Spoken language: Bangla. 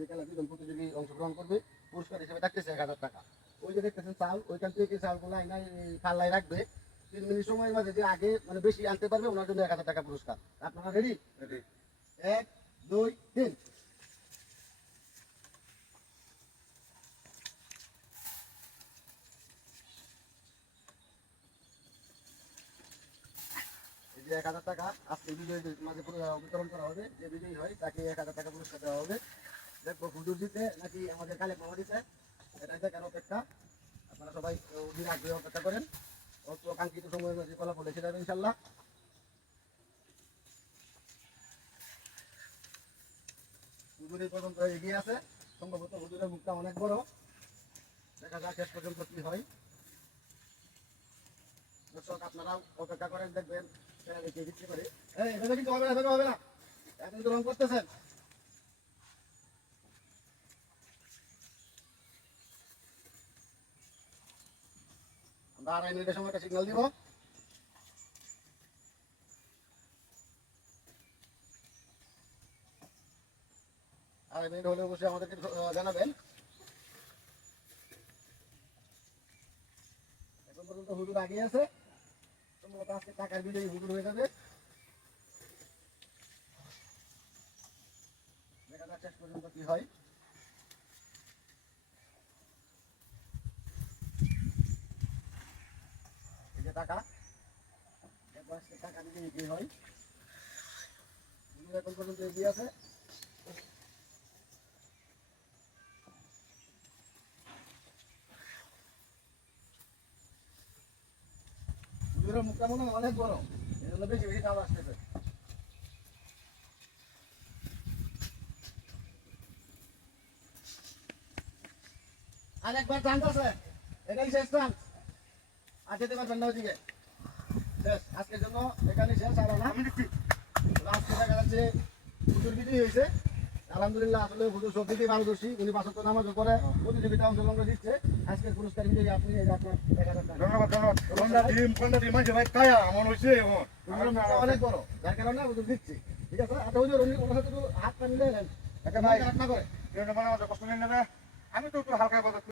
যে খেলা দুজন প্রতিযোগী অংশগ্রহণ করবে পুরস্কার হিসেবে থাকতেছে 1000 টাকা। ওই যে দেখতেছেন চাল, ওইখান থেকে চালগুলো আইনাই পাল্লায় রাখবে। 3 মিনিট সময়ের মধ্যে যে আগে মানে বেশি আনতে পারবে ওনার জন্য 1000 টাকা পুরস্কার। আপনারা রেডি? 1 2 3। এই যে 1000 টাকা আজকে বিজয়ীদের মাঝে বিতরণ করা হবে। যে বিজয়ী হয় তাকে 1000 টাকা পুরস্কার দেওয়া হবে। দেখবো হুজুর দিতে নাকি আমাদের কালেক মামা দিতে, এটাই দেখার অপেক্ষা। আপনারা সবাই অধীর আগ্রহে অপেক্ষা করেন। অল্প কাঙ্ক্ষিত সময়ের মধ্যে ফলাফল এসে যাবে ইনশাল্লাহ। হুজুর এই পর্যন্ত এগিয়ে আছে, সম্ভবত হুজুরের মুখটা অনেক বড়। দেখা যাক শেষ পর্যন্ত কি হয়। দর্শক আপনারাও অপেক্ষা করেন, দেখবেন সেটা দেখে বিক্রি করে। এটা কিন্তু হবে না, এটা হবে না, এখন তো রং করতেছেন। আমরা 2.5 মিনিটের সময় একটা সিগন্যাল দিব। আড়াই মিনিট হলে অবশ্যই আমাদেরকে জানাবেন। এখন পর্যন্ত হুজুর আগে আছে, সম্ভবত আজকে টাকার বিজয়ী হুজুর হয়ে যাবে। দেখা যাক শেষ পর্যন্ত কি হয়। এই যে টাকা, দেখবো আজকে টাকা বিজয়ী কি হয়। হুজুর এখন পর্যন্ত এগিয়ে আছে। হুজুরের মুখটা মনে হয় অনেক বড়, এই জন্য বেশি বেশি চাল আসতেছে। আর একবার চান্স আছে, এটাই শেষ চান্স, আর যেতে পারবেন না ওইদিকে। শেষ, আজকের জন্য এখানে শেষ। আর না আজকে দেখা যাচ্ছে হুজুর বিজয়ী হয়েছে। আলহামদুলিল্লাহ, আসলে হুজুর সব দিকেই পারদর্শী। উনি 5 ওয়াক্ত নামাজ করে প্রতিযোগিতা অংশগ্রহণ করে দিচ্ছে। আজকের পুরস্কার বিজয়ী আপনি, এই যে আপনার 1000 টাকা। ধন্যবাদ ধন্যবাদ। কোনটা ডিম মাঝে ভাই কায়া এমন হইছে এখন। হুজুরের মুখটা অনেক বড়, যার কারণে হুজুর দিচ্ছি। ঠিক আছে, আচ্ছা হুজুর উনি ওনার সাথে একটু হাতটা মিলে নেন, একটা ভাই রাগ না করে। কষ্ট নেই না, আমি তো একটু হালকা কথা